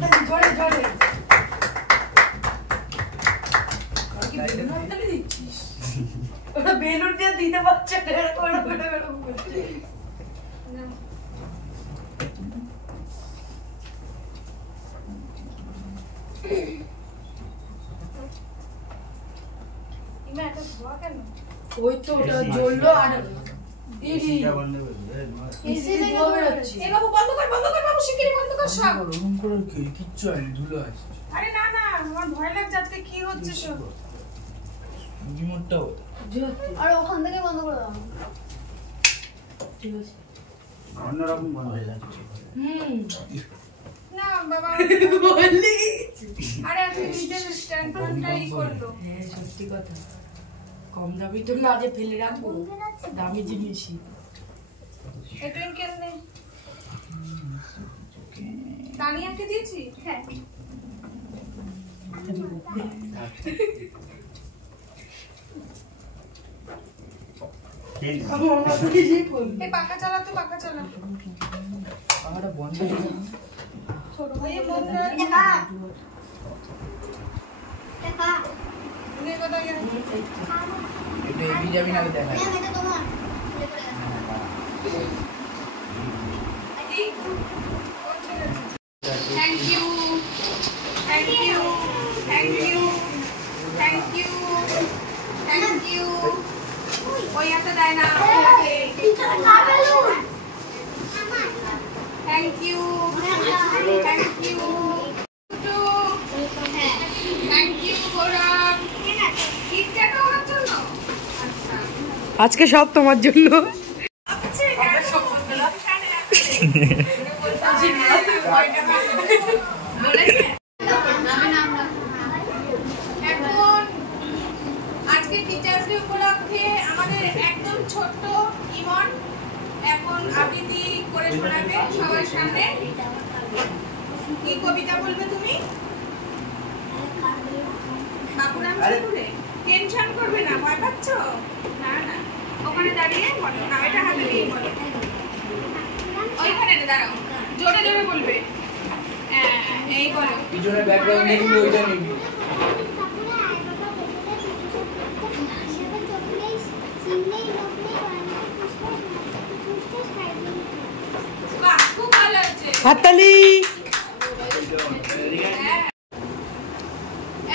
জোরে জোরে ওটা বেলুন দিয়ে দিতে পারছে না এরকম করছে ওই তো ওটা জ্বললো আর কি হচ্ছে ওখান থেকে বন্ধ করে দাও ঠিক আছে অন্যরকম বন্ধ হয়ে যাচ্ছে না বাবা বললি আরে আপনি নিজের স্ট্যান্ড ফোনটাই করলো হ্যাঁ সত্যি কথা কম দামি তো না যে ফেলে রাখবো দামি জিনিসই এটা কেন দানিয়াকে দিয়েছি হ্যাঁ পাকা চালা তো পাকা চালা পাকাটা বন্ধ হয়ে গেল ছোট ভাই বন্ধ হয়ে গেল দেখা নে কথা গেল এটা এবি যাবি না দেখা না এটা তোমার thank you thank you thank you thank you thank you ওই হাতে দেয় না thank you thank you thank you Gourav ঠিক কেন আমার জন্য আজকে সব তোমার জন্য আজকে টিচার্স ডে উপলক্ষে আমাদের একদম ছোট্ট ইমন এখন আবৃত্তি করে শোনাবে সবার সামনে কি কবিতা বলবে তুমি বাবুরাম ঠাকুরে টেনশন করবে না ভয় পাচ্ছ না না ওখানে দাঁড়িয়ে বলো না এটা হাতে দিয়ে বলো ওইখানে দাঁড়াও জোরে জোরে বলবে হ্যাঁ এই বলো পিছনে ব্যাকগ্রাউন্ড নিবি ওইটা নিবি হাততালি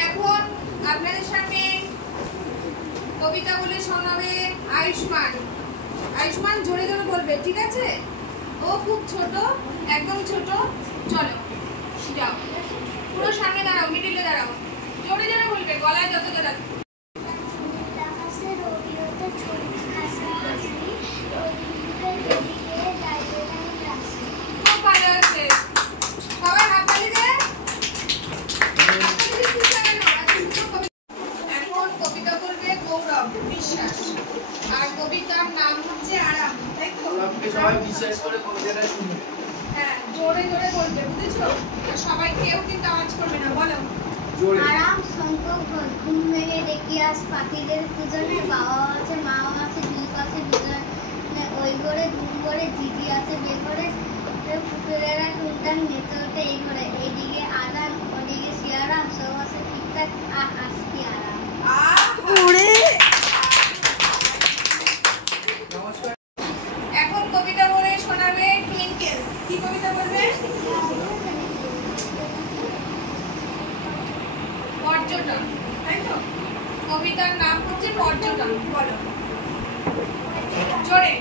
এখন আপনাদের সামনে কবিতা বলে শোনাবে আয়ুষ্মান আয়ুষ্মান জোরে জোরে বলবে ঠিক আছে ও খুব ছোট একদম ছোট চলো যাও পুরো সামনে দাঁড়াও মিডিলে দাঁড়াও জোরে জোরে বলবে গলায় যত জোরে সবাই কেউ কিন্তু আওয়াজ করবে না বলো আরাম সংখ্যক ঘুম ভেঙে দেখি আজ পাখিদের পূজনে বাবা আছে মা আছে দুই পাশে দুজন ওই করে ঘুম করে দিদি আছে বের করে পুকুরেরা টুনটান নেচে ওঠে এই করে এদিকে আদান ওদিকে শিয়ারাম সব আছে ঠিকঠাক আজকে আরাম এখন কবিতা বলে শোনাবে টুইঙ্কেল কি কবিতা বলবে পর্যটন তাই তো কবিতার নাম হচ্ছে পর্যটন বলো জোরে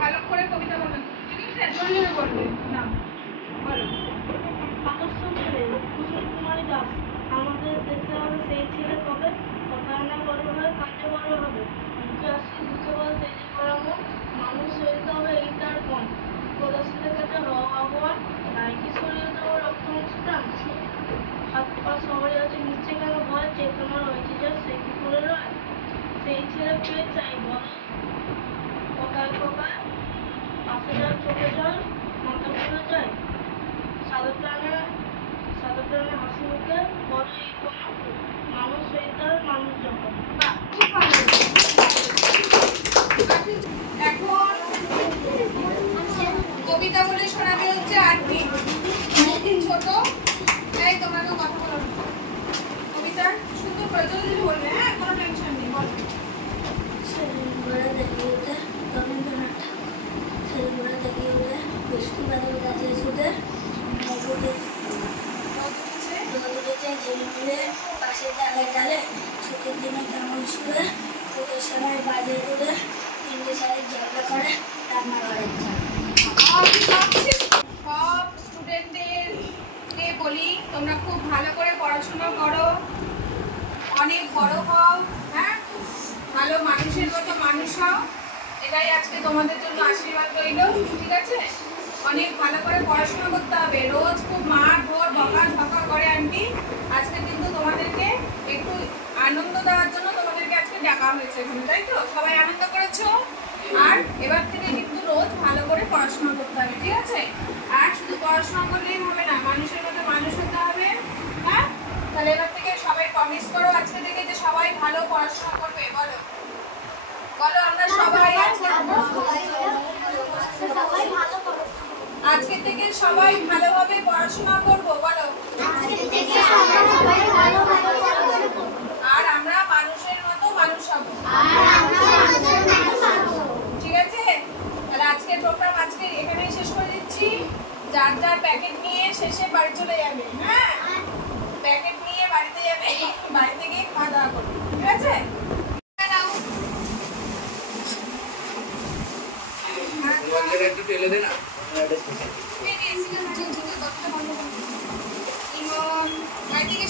ভালো করে কবিতা বলবেন, ঠিক আছে? জোরে বলবে না, বলো। আকর্ষণ ছেলে কুসুম কুমারী দাস, আমাদের দেশে হবে সেই ছেলে কবে, কান্না বড় হবে কাঁদতে বড় হবে, বুকে আসছে বুকে বল তেজি করাবো, মানুষ হইতে হবে এই তার পণ, প্রদর্শনের কাছে হওয়া আহ্বান, নাইকি সরিয়ে দেবো রক্ত মুস্তান, হাত পা সবাই আছে নিচে কেন ভয়, চেতনা রয়েছে যা সে কি করে রয়, সেই ছেলে পেয়ে চাই বল কোকায় কোকায়, পাশে যায় চোখে জল মাথা পড়ে যায়, সাদা প্রাণে হাসি মুখে বড় এই কোনো মানুষ হইতে হবে মানুষ যখন। এখন কবিতা বলে শোনাবে হচ্ছে আন্টি, ছোট। এই তোমাকে কথা বলো, কবিতা সুন্দর করে জলদি বলবে, হ্যাঁ, কোনো টেনশন নেই, বলো। সেদিন ঘরে দেখিয়ে উঠে রবীন্দ্রনাথ ঠাকুর, সেদিন ঘরে দেখিয়ে উঠে বৃষ্টি বাদল গাছে সুদে রোদুরেতে ঝিলমিলে পাশে ডালে ডালে, ছুটির দিনে কেমন শুয়ে পুজোর সময় বাজে দুধে, তিনটে শাড়ির ঝগড়া করে রান্নাঘরের ঝাড়। সব স্টুডেন্টদেরকে বলি তোমরা খুব ভালো করে পড়াশোনা করো, অনেক বড় হও, হ্যাঁ, ভালো মানুষের মতো মানুষ হও, এটাই আজকে তোমাদের জন্য আশীর্বাদ রইল, ঠিক আছে? অনেক ভালো করে পড়াশোনা করতে হবে, রোজ খুব মার ধর বকা করে আন্টি, আজকে কিন্তু তোমাদেরকে একটু আনন্দ দেওয়ার জন্য তোমাদেরকে আজকে ডাকা হয়েছে এখানে, তাই তো? সবাই আনন্দ করেছো? আর এবার থেকে কিন্তু রোজ ভালো করে পড়াশোনা করতে হবে, ঠিক আছে? আর শুধু পড়াশোনা করলেই হবে না, মানুষের মতো মানুষ হতে হবে, হ্যাঁ? তাহলে এবার থেকে সবাই প্রমিস করো আজকে থেকে যে সবাই ভালো পড়াশোনা করবে, বলো বলো। আমরা সবাই আজকে থেকে সবাই ভালোভাবে পড়াশোনা করবো, বলো। আর আমরা মানুষের মতো মানুষ হবো, ঠিক আছে? তাহলে আজকের প্রোগ্রাম আজকে এখানেই শেষ করে দিচ্ছি। যার যার প্যাকেট নিয়ে শেষে বাড়ি চলে যাবে, হ্যাঁ, প্যাকেট নিয়ে বাড়িতে যাবে, বাড়িতে গিয়ে খাওয়া দাওয়া করবে, ঠিক আছে? একটু টেলে দে না।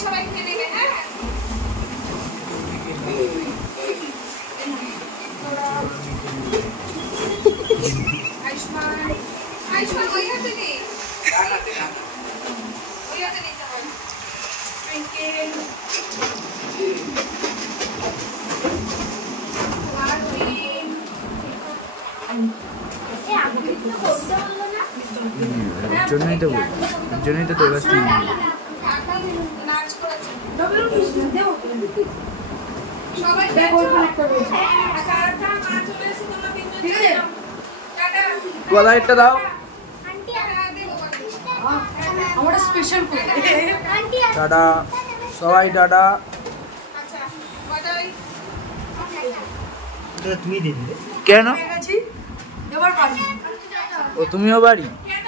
সবাই খেয়ে নেবে, হ্যাঁ? আয়ুষ্মান ওই হাতে নেই, ওই হাতে নিতে হবে। জন্যই তো তোর কাছে নাচ করেছে গলাটা দাও, আমরা স্পেশাল করে টাটা সবাই, টাটা। তুমি দিদি কেন এবার ও তুমিও বাড়ি? কেন?